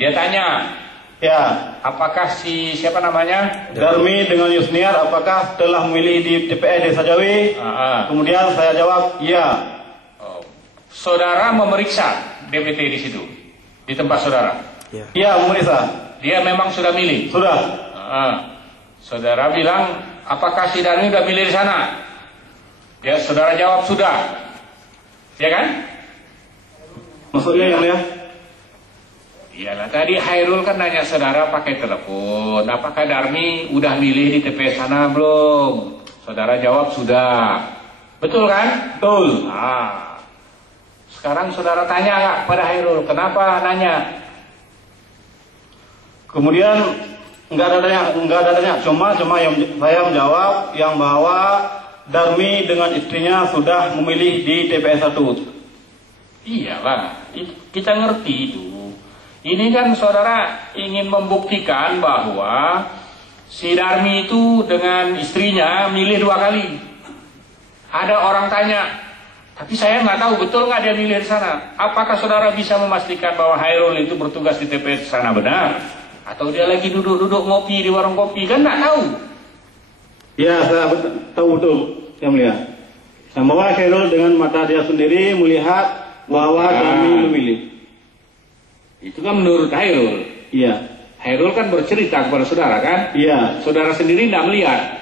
Dia tanya, Ya, apakah si siapa namanya? Darmi dengan Yusniar apakah telah memilih di TPS Desa Jawi? Kemudian saya jawab, iya. Oh. Saudara memeriksa DPT di situ, di tempat saudara? Iya, memeriksa. Dia memang sudah milih? Sudah. Saudara bilang, apakah si Darmi sudah milih di sana? Ya, saudara jawab sudah. Ya kan? Maksudnya yang mulia? Iyalah, tadi Hairul kan nanya saudara pakai telepon, apakah Darmi udah milih di TPS sana belum? Saudara jawab sudah. Betul kan? Betul. Sekarang saudara tanya nggak pada Hairul, kenapa nanya? Kemudian nggak ada tanya, cuma yang saya menjawab yang bahwa Darmi dengan istrinya sudah memilih di TPS 1. Iya Pak, kita ngerti itu. Ini kan saudara ingin membuktikan bahwa si Darmi itu dengan istrinya milih 2 kali. Ada orang tanya, tapi saya nggak tahu betul nggak dia milih di sana. Apakah saudara bisa memastikan bahwa Hairul itu bertugas di TPS sana benar? Atau dia lagi duduk-duduk ngopi di warung kopi, kan nggak tahu. Ya, saya tahu betul yang mulia. Yang bahwa Hairul dengan mata dia sendiri melihat bahwa Darmi memilih. Itu kan menurut Hairul. Iya. Hairul kan bercerita kepada saudara kan? Iya. Saudara sendiri tidak melihat.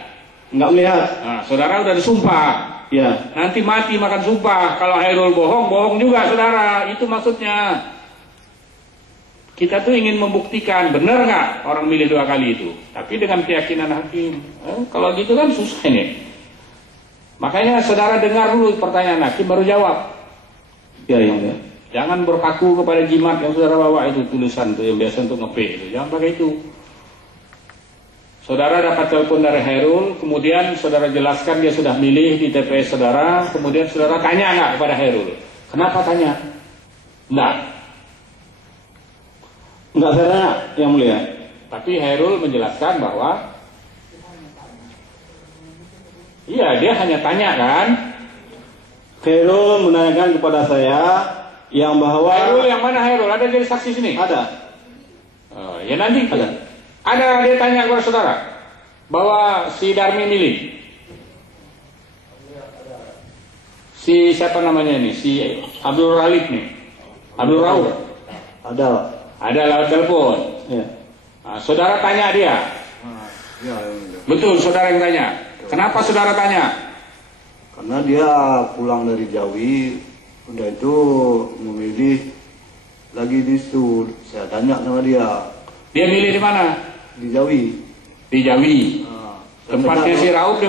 Nggak melihat. Nah, saudara udah disumpah. Iya. Nanti mati makan sumpah. Kalau Hairul bohong, bohong juga saudara. Itu maksudnya. Kita tuh ingin membuktikan benar nggak orang milih 2 kali itu. Tapi dengan keyakinan hakim. Kalau gitu kan susah ini. Makanya saudara dengar dulu pertanyaan hakim baru jawab. Ya, yang mulia. Jangan berpaku kepada jimat yang saudara bawa itu, tulisan itu yang biasa untuk nge-P itu. Jangan pakai itu. Saudara dapat telepon dari Hairul, kemudian saudara jelaskan dia sudah milih di TPS saudara, kemudian saudara tanya nggak kepada Hairul? Kenapa tanya? Enggak. Enggak saya tanya, yang mulia. Tapi Hairul menjelaskan bahwa iya, dia hanya tanya kan. Hairul menanyakan kepada saya yang bahwa Hairul yang mana Hairul? Ada jadi saksi sini? Ada. Ya nanti Ada. Ada dia tanya kepada saudara bahwa si Darmi milih. Si siapa namanya ini? Si Abdul Ralik nih. Abdul Rauf. Ada. Ada lewat telepon. Ya. Saudara tanya dia. Ya. Betul, saudara yang tanya. Kenapa saudara tanya? Karena dia pulang dari Jawi, udah itu memilih lagi di situ. Saya tanya sama dia. Dia milih di mana? Di Jawi. Di Jawi. Tempatnya si Rauf di mana?